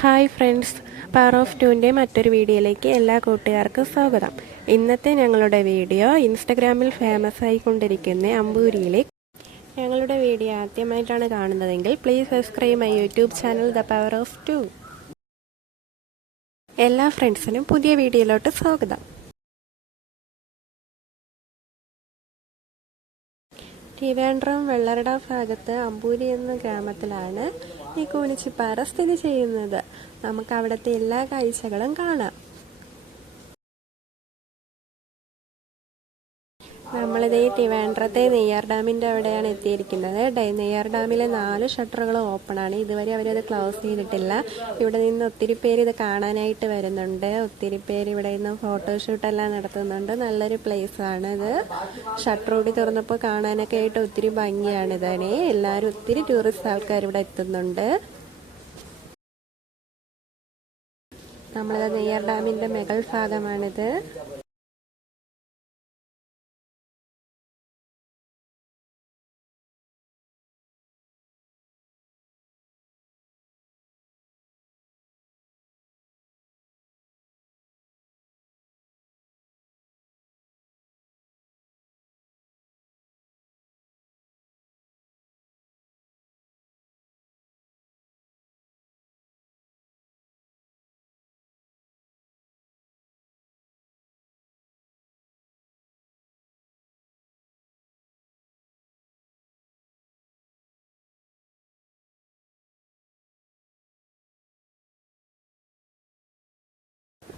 Hi friends, power of ടുവിൻ്റെ മറ്റൊരു വീഡിയോയിലേക്ക് എല്ലാ കൂട്ടുകാർക്കും സ്വാഗതം. ഇന്നത്തെ ഞങ്ങളുടെ വീഡിയോ ഇൻസ്റ്റഗ്രാമിൽ ഫേമസ് ആയിക്കൊണ്ടിരിക്കുന്ന അമ്പൂരിയിലെ. ഞങ്ങളുടെ വീഡിയോ ആദ്യമായിട്ടാണ് കാണുന്നതെങ്കിൽ please subscribe my YouTube channel the power of two. എല്ലാ ഫ്രണ്ട്സിനും പുതിയ വീഡിയോയിലോട്ട് സ്വാഗതം. ട്രിവാൻഡ്രം വെള്ളറട ഭാഗത്ത് അമ്പൂരി എന്ന ഗ്രാമത്തിലാണ് ഈ കൂനിച്ചിപ്പാറ സ്ഥിതി ചെയ്യുന്നത്. നമുക്ക് അവിടുത്തെ എല്ലാ കാഴ്ചകളും കാണാം. നമ്മളിത് ട്രിവാൻഡ്രത്തെ നെയ്യാർ ഡാമിൻ്റെ അവിടെയാണ് എത്തിയിരിക്കുന്നത്. നെയ്യാർ ഡാമിലെ 4 ഷട്ടറുകൾ ഓപ്പണാണ്. ഇതുവരെ അവരത് ക്ലോസ് ചെയ്തിട്ടില്ല. ഇവിടെ നിന്ന് ഒത്തിരി പേര് ഇത് കാണാനായിട്ട് വരുന്നുണ്ട്. ഒത്തിരി പേര് ഇവിടെ നിന്ന് ഫോട്ടോഷൂട്ടെല്ലാം നടത്തുന്നുണ്ട്. നല്ലൊരു പ്ലേസാണ് ഇത്. ഷട്ടർ കൂടി തുറന്നപ്പോൾ കാണാനൊക്കെ ആയിട്ട് ഒത്തിരി ഭംഗിയാണ് ഇതിനെ. എല്ലാവരും ഒത്തിരി ടൂറിസ്റ്റ് ആൾക്കാർ ഇവിടെ എത്തുന്നുണ്ട്. നമ്മളിത് നെയ്യാർ ഡാമിൻ്റെ മുകൾ ഭാഗമാണിത്.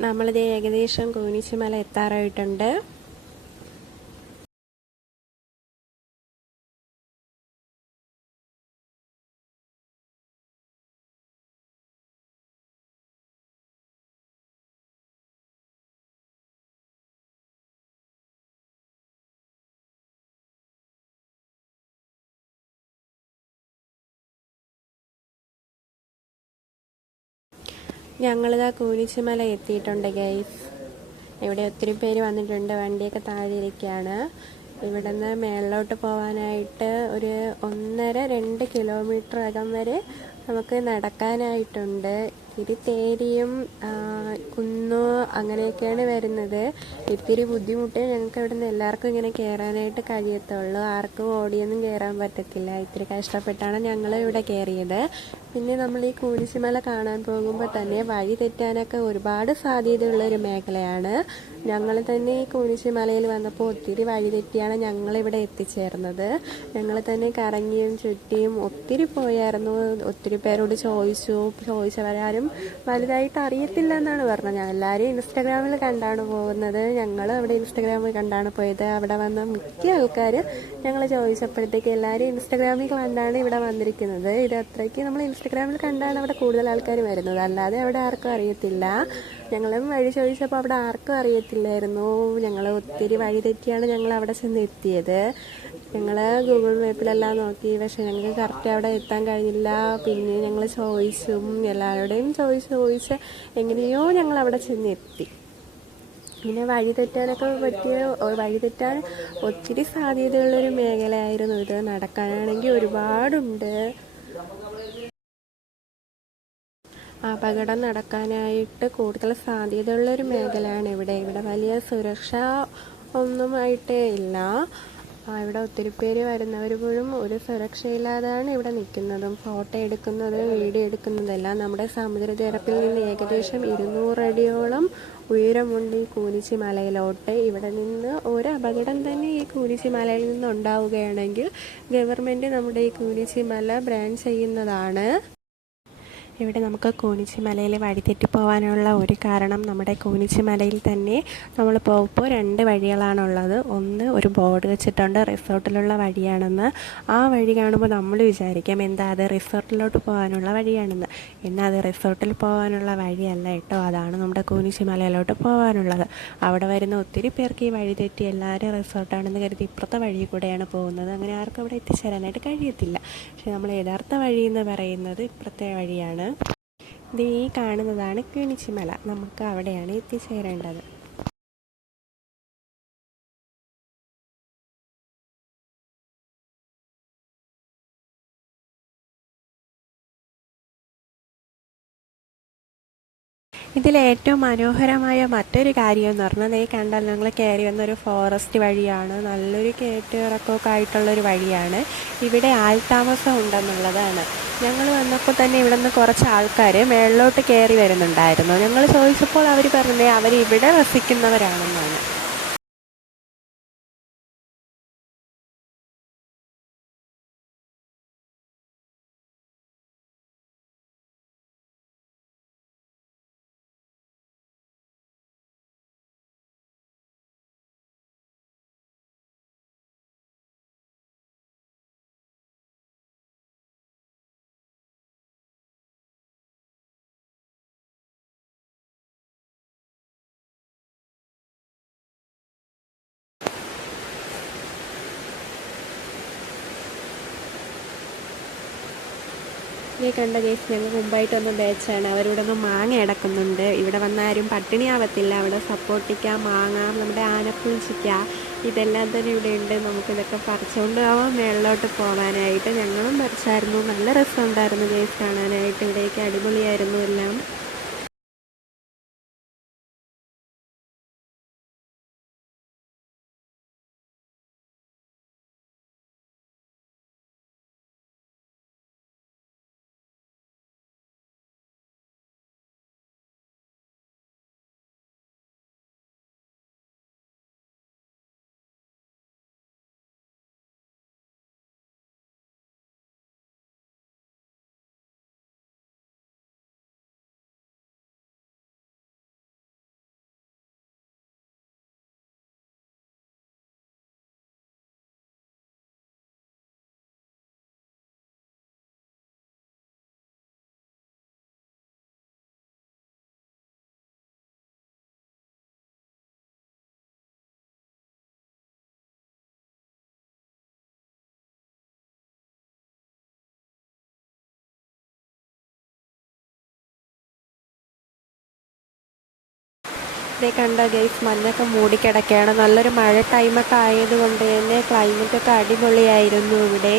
നമ്മളിത് ഏകദേശം കൂനിച്ചിമല എത്താറായിട്ടുണ്ട്. ഞങ്ങളിതാ കൂനിച്ചിമല എത്തിയിട്ടുണ്ട് ഗൈസ്. ഇവിടെ ഒത്തിരി പേര് വന്നിട്ടുണ്ട്. വണ്ടിയൊക്കെ താഴെ ഇരിക്കുകയാണ്. ഇവിടെ നിന്ന് മേളിലോട്ട് പോകാനായിട്ട് ഒരു 1.5-2 കിലോമീറ്റർ അകം വരെ നമുക്ക് നടക്കാനായിട്ടുണ്ട്. ഇത്തിരി തേരിയും കുന്നു അങ്ങനെയൊക്കെയാണ് വരുന്നത്. ഇത്തിരി ബുദ്ധിമുട്ട്. ഞങ്ങൾക്ക് ഇവിടെ നിന്ന് എല്ലാവർക്കും ഇങ്ങനെ കയറാനായിട്ട് കഴിയത്തുള്ളൂ. ആർക്കും ഓടിയൊന്നും കയറാൻ പറ്റത്തില്ല. ഇത്തിരി കഷ്ടപ്പെട്ടാണ് ഞങ്ങൾ ഇവിടെ കയറിയത്. പിന്നെ നമ്മൾ ഈ കൂനിച്ചിമല കാണാൻ പോകുമ്പോൾ തന്നെ വഴി തെറ്റാനൊക്കെ ഒരുപാട് സാധ്യതയുള്ളൊരു മേഖലയാണ്. ഞങ്ങൾ തന്നെ ഈ കൂനിച്ചിമലയിൽ വന്നപ്പോൾ ഒത്തിരി വഴി തെറ്റിയാണ് ഞങ്ങളിവിടെ എത്തിച്ചേർന്നത്. ഞങ്ങൾ തന്നെ കറങ്ങിയും ചുറ്റിയും ഒത്തിരി പോയായിരുന്നു. ഒത്തിരി പേരോട് ചോദിച്ചവരാരും വലുതായിട്ട് അറിയത്തില്ല എന്നാണ് പറഞ്ഞത്. എല്ലാവരും ഇൻസ്റ്റഗ്രാമിൽ കണ്ടാണ് പോകുന്നത്. ഞങ്ങൾ അവിടെ ഇൻസ്റ്റഗ്രാമിൽ കണ്ടാണ് പോയത്. അവിടെ വന്ന മിക്ക ആൾക്കാർ ഞങ്ങൾ ചോദിച്ചപ്പോഴത്തേക്ക് എല്ലാവരും ഇൻസ്റ്റഗ്രാമിൽ കണ്ടാണ് ഇവിടെ വന്നിരിക്കുന്നത്. ഇത് അത്രയ്ക്ക് നമ്മൾ ഇൻസ്റ്റഗ്രാമിൽ കണ്ടാണ് അവിടെ കൂടുതൽ ആൾക്കാർ വരുന്നത്. അല്ലാതെ അവിടെ ആർക്കും അറിയത്തില്ല. ഞങ്ങളും വഴി ചോദിച്ചപ്പോൾ അവിടെ ആർക്കും അറിയത്തില്ലായിരുന്നു. ഞങ്ങൾ ഒത്തിരി വഴി തെറ്റിയാണ് ഞങ്ങൾ അവിടെ ചെന്ന് എത്തിയത്. ഞങ്ങൾ ഗൂഗിൾ മാപ്പിലെല്ലാം നോക്കി, പക്ഷെ ഞങ്ങൾക്ക് കറക്റ്റ് അവിടെ എത്താൻ കഴിഞ്ഞില്ല. പിന്നെ ഞങ്ങൾ എല്ലാവരുടെയും ചോദിച്ച് എങ്ങനെയോ ഞങ്ങൾ അവിടെ ചെന്ന് എത്തി. പിന്നെ വഴി തെറ്റാൻ ഒത്തിരി സാധ്യതയുള്ളൊരു മേഖലയായിരുന്നു ഇത്. നടക്കാനാണെങ്കിൽ ഒരുപാടുണ്ട്. അപകടം നടക്കാനായിട്ട് കൂടുതൽ സാധ്യതയുള്ളൊരു മേഖലയാണ് ഇവിടെ. വലിയ സുരക്ഷ ഒന്നുമായിട്ടേ ഇല്ല. ഇവിടെ ഒത്തിരി പേര് വരുന്നവർ പോലും ഒരു സുരക്ഷയില്ലാതാണ് ഇവിടെ നിൽക്കുന്നതും ഫോട്ടോ എടുക്കുന്നതും വീഡിയോ എടുക്കുന്നതെല്ലാം. നമ്മുടെ സമുദ്രനിരപ്പിൽ നിന്ന് ഏകദേശം 200 അടിയോളം ഉയരമുണ്ട് ഈ കൂനിച്ചിമലയിലോട്ട്. ഇവിടെ നിന്ന് ഒരു അപകടം തന്നെ ഈ കൂനിച്ചിമലയിൽ നിന്ന് ഉണ്ടാവുകയാണെങ്കിൽ ഗവൺമെൻറ് നമ്മുടെ ഈ കൂനിച്ചിമല ബാൻ ചെയ്യുന്നതാണ്. ഇവിടെ നമുക്ക് കൂനിച്ചിമലയിൽ വഴിതെറ്റിപ്പോവാനുള്ള ഒരു കാരണം, നമ്മുടെ കൂനിച്ചിമലയിൽ തന്നെ നമ്മൾ പോകുമ്പോൾ 2 വഴികളാണുള്ളത്. ഒന്ന് ഒരു ബോർഡ് വെച്ചിട്ടുണ്ട് റിസോർട്ടിലുള്ള വഴിയാണെന്ന്. ആ വഴി കാണുമ്പോൾ നമ്മൾ വിചാരിക്കാം എന്താ അത് റിസോർട്ടിലോട്ട് പോകാനുള്ള വഴിയാണെന്ന്. എന്നാൽ അത് റിസോർട്ടിൽ പോകാനുള്ള വഴിയല്ല കേട്ടോ. അതാണ് നമ്മുടെ കൂനിച്ചിമലയിലോട്ട് പോകാനുള്ളത്. അവിടെ വരുന്ന ഒത്തിരി പേർക്ക് ഈ വഴി തെറ്റി എല്ലാവരും റിസോർട്ടാണെന്ന് കരുതി ഇപ്പുറത്തെ വഴി കൂടെയാണ് പോകുന്നത്. അങ്ങനെ ആർക്കും അവിടെ എത്തിച്ചേരാനായിട്ട് കഴിയത്തില്ല. പക്ഷെ നമ്മൾ യഥാർത്ഥ വഴി എന്ന് പറയുന്നത് ഇപ്പുറത്തെ വഴിയാണ്. ഈ കാണുന്നതാണ് കൂനിച്ചിമല. നമുക്ക് അവിടെയാണ് എത്തിച്ചേരേണ്ടത്. ഇതിലെ ഏറ്റവും മനോഹരമായ മറ്റൊരു കാര്യം എന്ന് പറഞ്ഞാൽ ദേ കണ്ടാൽ ഞങ്ങൾ കയറി വന്നൊരു ഫോറസ്റ്റ് വഴിയാണ്. നല്ലൊരു കയറ്റമിറക്കമൊക്കെ ആയിട്ടുള്ളൊരു വഴിയാണ്. ഇവിടെ ആൾതാമസം ഉണ്ടെന്നുള്ളതാണ്. ഞങ്ങൾ വന്നപ്പോൾ തന്നെ ഇവിടെ നിന്ന് കുറച്ച് ആൾക്കാർ മേളിലോട്ട് കയറി വരുന്നുണ്ടായിരുന്നു. ഞങ്ങൾ ചോദിച്ചപ്പോൾ അവർ പറഞ്ഞത് അവരിവിടെ വസിക്കുന്നവരാണെന്നാണ്. ഈ കണ്ട കേസ് ഞങ്ങൾ മുമ്പായിട്ടൊന്ന് ബാച്ചാണ്. അവരിവിടെ നിന്ന് മാങ്ങ അടക്കുന്നുണ്ട്. ഇവിടെ വന്നാരും പട്ടിണിയാവത്തില്ല. അവിടെ സപ്പോർട്ടിക്ക, മാങ്ങ, നമ്മുടെ ആനപ്പുളിച്ചിക്ക ഇതെല്ലാം തന്നെ ഇവിടെ ഉണ്ട്. നമുക്കിതൊക്കെ പറിച്ചുകൊണ്ട് പോവാം മേളിലോട്ട് പോകാനായിട്ട്. ഞങ്ങളും പറിച്ചായിരുന്നു. നല്ല രസമുണ്ടായിരുന്നു കേസ് കാണാനായിട്ട്. ഇവിടേക്ക് അടിപൊളിയായിരുന്നു എല്ലാം. ഇതേ കണ്ട ഗൈസ് മഞ്ഞൊക്കെ മൂടിക്കിടക്കുകയാണ്. നല്ലൊരു മഴ ടൈമൊക്കെ ആയതുകൊണ്ട് തന്നെ ക്ലൈമറ്റൊക്കെ അടിപൊളിയായിരുന്നു ഇവിടെ.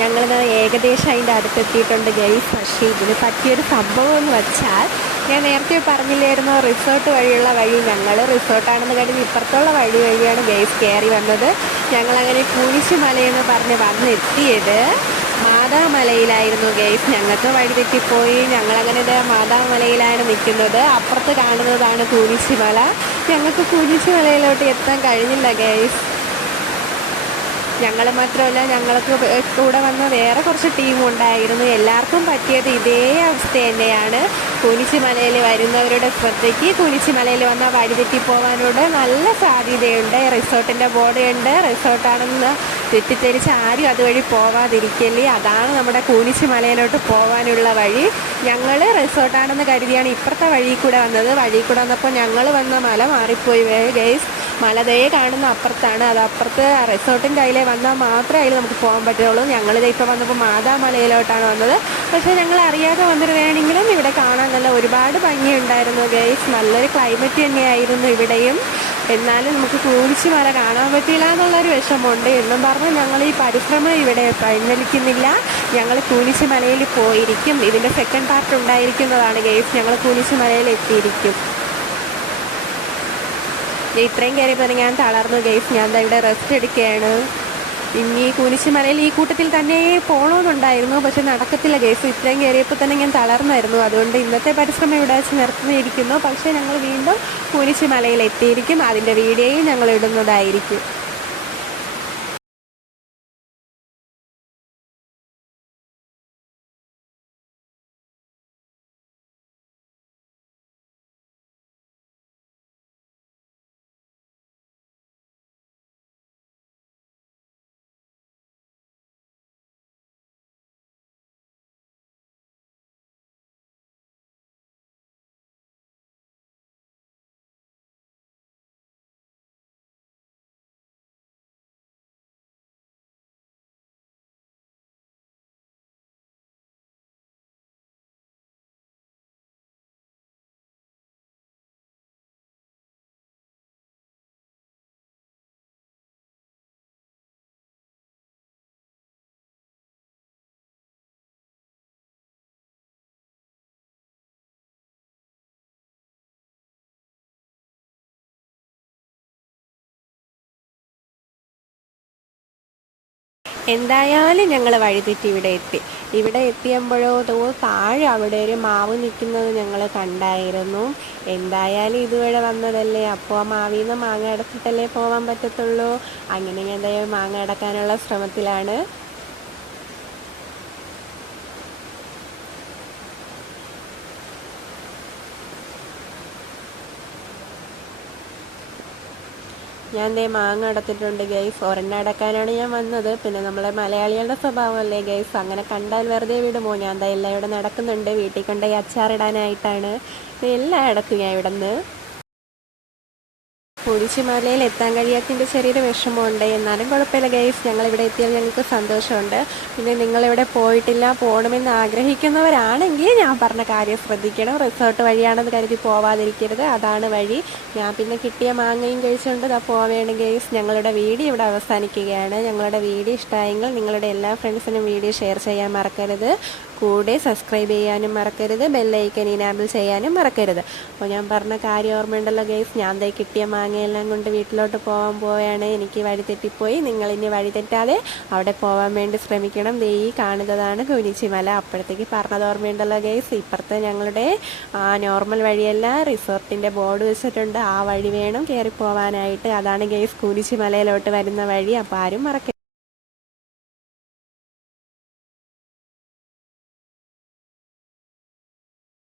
ഞങ്ങളിത് ഏകദേശം അതിൻ്റെ അടുത്തെത്തിയിട്ടുണ്ട് ഗൈസ്. പക്ഷേ ഇതിന് പറ്റിയൊരു സംഭവം എന്ന് വെച്ചാൽ ഞാൻ നേരത്തെ പറഞ്ഞില്ലായിരുന്നു റിസോർട്ട് വഴിയുള്ള വഴി. ഞങ്ങൾ റിസോർട്ടാണെന്ന് കരുതി ഇപ്പുറത്തുള്ള വഴിയാണ് ഗൈസ് കയറി വന്നത്. ഞങ്ങളങ്ങനെ കുരിശുമലയെന്ന് പറഞ്ഞ് വന്നെത്തിയത് മാതാമലയിലായിരുന്നു ഗൈസ്. ഞങ്ങൾക്ക് വഴി തെറ്റിപ്പോയി. ഞങ്ങളങ്ങനെ മാതാമലയിലാണ് നിൽക്കുന്നത്. അപ്പുറത്ത് കാണുന്നതാണ് കുരിശുമല. ഞങ്ങൾക്ക് കുരിശുമലയിലോട്ട് എത്താൻ കഴിഞ്ഞില്ല ഗൈസ്. ഞങ്ങൾ മാത്രമല്ല, ഞങ്ങൾക്ക് കൂടെ വന്ന വേറെ കുറച്ച് ടീമും ഉണ്ടായിരുന്നു. എല്ലാവർക്കും പറ്റിയത് ഇതേ അവസ്ഥ തന്നെയാണ്. കുരിശുമലയിൽ വരുന്നവരുടെ ശ്രദ്ധയ്ക്ക് കുരിശുമലയിൽ വന്നാൽ വഴിതെറ്റിപ്പോവാനോട് നല്ല സാധ്യതയുണ്ട്. റിസോർട്ടിൻ്റെ ബോർഡ് ഉണ്ട്. റിസോർട്ടാണെന്ന് തെറ്റിദ്ധരിച്ച് ആരും അതുവഴി പോവാതിരിക്കല്ലേ. അതാണ് നമ്മുടെ കുരിശുമലയിലോട്ട് പോകാനുള്ള വഴി. ഞങ്ങൾ റിസോർട്ടാണെന്ന് കരുതിയാണ് ഇപ്പുറത്തെ വഴി കൂടെ വന്നത്. വഴി കൂടെ വന്നപ്പോൾ ഞങ്ങൾ വന്ന മല മാറിപ്പോയി ഗൈസ്. മല ദേ കാണുന്ന അപ്പുറത്താണ്. അത് അപ്പുറത്ത് റിസോർട്ടിൻ്റെ അതിലെ വന്നാൽ മാത്രമേ അതിൽ നമുക്ക് പോകാൻ പറ്റുള്ളൂ. ഞങ്ങളിത് ഇപ്പോൾ വന്നപ്പോൾ മാതാമലയിലോട്ടാണ് വന്നത്. പക്ഷേ ഞങ്ങൾ അറിയാതെ വന്നിരുന്നെങ്കിലും ഇവിടെ കാണാൻ നല്ല ഒരുപാട് ഭംഗിയുണ്ടായിരുന്നു ഗൈസ്. നല്ലൊരു ക്ലൈമറ്റ് തന്നെയായിരുന്നു ഇവിടെയും. എന്നാലും നമുക്ക് കുരിശുമല കാണാൻ പറ്റില്ല എന്നുള്ളൊരു വിഷമമുണ്ട്. എന്നും പറഞ്ഞ് ഞങ്ങൾ ഈ പരിശ്രമം ഇവിടെ പിൻവലിക്കുന്നില്ല. ഞങ്ങൾ കുരിശുമലയിൽ പോയിരിക്കും. ഇതിൻ്റെ സെക്കൻഡ് പാർട്ട് ഉണ്ടായിരിക്കുന്നതാണ് ഗൈസ്. ഞങ്ങൾ കുരിശുമലയിൽ എത്തിയിരിക്കും. ഇത്രയും കയറിയപ്പോൾ ഞാൻ തളർന്നു ഗൈസ്. ഞാൻ ഇവിടെ റെസ്റ്റ് എടുക്കുകയാണ്. ഇനി കുരിശുമലയിൽ ഈ കൂട്ടത്തിൽ തന്നെ പോകണമെന്നുണ്ടായിരുന്നു. പക്ഷെ നടക്കത്തില്ല ഗൈസ്. ഇത്രയും കയറിയപ്പോൾ തന്നെ ഞാൻ തളർന്നായിരുന്നു. അതുകൊണ്ട് ഇന്നത്തെ പരിശ്രമം ഇവിടെ വെച്ച് നിർത്തിയിരിക്കുന്നു. പക്ഷേ ഞങ്ങൾ വീണ്ടും കുരിശുമലയിൽ എത്തിയിരിക്കും. അതിൻ്റെ വീഡിയോയും ഞങ്ങൾ ഇടുന്നതായിരിക്കും. എന്തായാലും ഞങ്ങൾ വഴിതെറ്റി ഇവിടെ എത്തിയപ്പോഴോ താഴെ അവിടെ ഒരു മാവ് നിൽക്കുന്നത് ഞങ്ങൾ കണ്ടായിരുന്നു. എന്തായാലും ഇതുവരെ വന്നതല്ലേ, അപ്പോൾ ആ മാവിൽ നിന്ന് മാങ്ങ അടച്ചിട്ടല്ലേ പോകാൻ പറ്റത്തുള്ളൂ. അങ്ങനെ എന്തായാലും മാങ്ങ അടക്കാനുള്ള ശ്രമത്തിലാണ്. ഞാൻ ദേ മാങ്ങ അടത്തിട്ടുണ്ട് ഗൈസ്. ഒരെണ്ണം അടക്കാനാണ് ഞാൻ വന്നത്. പിന്നെ നമ്മളെ മലയാളികളുടെ സ്വഭാവമല്ലേ ഗൈസ്, അങ്ങനെ കണ്ടാൽ വെറുതെ വിടുമോ? ഞാൻ ദാ എല്ലാം ഇവിടെ നടക്കുന്നുണ്ട്. വീട്ടിൽ കൊണ്ടുപോയി അച്ചാറിടാനായിട്ടാണ്. എല്ലാം അടക്കും ഞാൻ ഇവിടെ നിന്ന്. കുരിശുമലയിൽ എത്താൻ കഴിയാത്തതിൻ്റെ ചെറിയൊരു വിഷമമുണ്ട്. എന്നാലും കുഴപ്പമില്ല ഗൈസ്, ഞങ്ങളിവിടെ എത്തിയാൽ ഞങ്ങൾക്ക് സന്തോഷമുണ്ട്. പിന്നെ നിങ്ങളിവിടെ പോയിട്ടില്ല, പോകണമെന്ന് ആഗ്രഹിക്കുന്നവരാണെങ്കിൽ ഞാൻ പറഞ്ഞ കാര്യം ശ്രദ്ധിക്കണം. റിസോർട്ട് വഴിയാണെന്ന് കരുതി പോവാതിരിക്കരുത്, അതാണ് വഴി. ഞാൻ പിന്നെ കിട്ടിയ മാങ്ങയും കഴിച്ചുകൊണ്ട് പോവുകയാണ് ഗൈസ്. ഞങ്ങളുടെ വീഡിയോ ഇവിടെ അവസാനിക്കുകയാണ്. ഞങ്ങളുടെ വീഡിയോ ഇഷ്ടമായെങ്കിൽ നിങ്ങളുടെ എല്ലാ ഫ്രണ്ട്സിനും വീഡിയോ ഷെയർ ചെയ്യാൻ മറക്കരുത്. കൂടെ സബ്സ്ക്രൈബ് ചെയ്യാനും മറക്കരുത്. ബെല്ലൈക്കൻ ഇനാബിൾ ചെയ്യാനും മറക്കരുത്. അപ്പോൾ ഞാൻ പറഞ്ഞ കാര്യം ഓർമ്മയുണ്ടല്ലോ ഗൈസ്. ഞാൻ ദേ കിട്ടിയ മാങ്ങയെല്ലാം കൊണ്ട് വീട്ടിലോട്ട് പോവുകയാണ്. എനിക്ക് വഴി തെറ്റിപ്പോയി. നിങ്ങളിനി വഴി തെറ്റാതെ അവിടെ പോകാൻ വേണ്ടി ശ്രമിക്കണം. ദേ ഈ കാണുന്നതാണ് കുരിശുമല. അപ്പോഴത്തേക്ക് പറഞ്ഞത് ഓർമ്മയുണ്ടല്ലോ ഗൈസ്. ഇപ്പുറത്തെ ഞങ്ങളുടെ നോർമൽ വഴിയല്ല, റിസോർട്ടിൻ്റെ ബോർഡ് വെച്ചിട്ടുണ്ട്. ആ വഴി വേണം കയറി പോകാനായിട്ട്. അതാണ് ഗൈസ് കുരിശുമലയിലോട്ട് വരുന്ന വഴി. അപ്പോൾ ആരും മറക്കരുത്.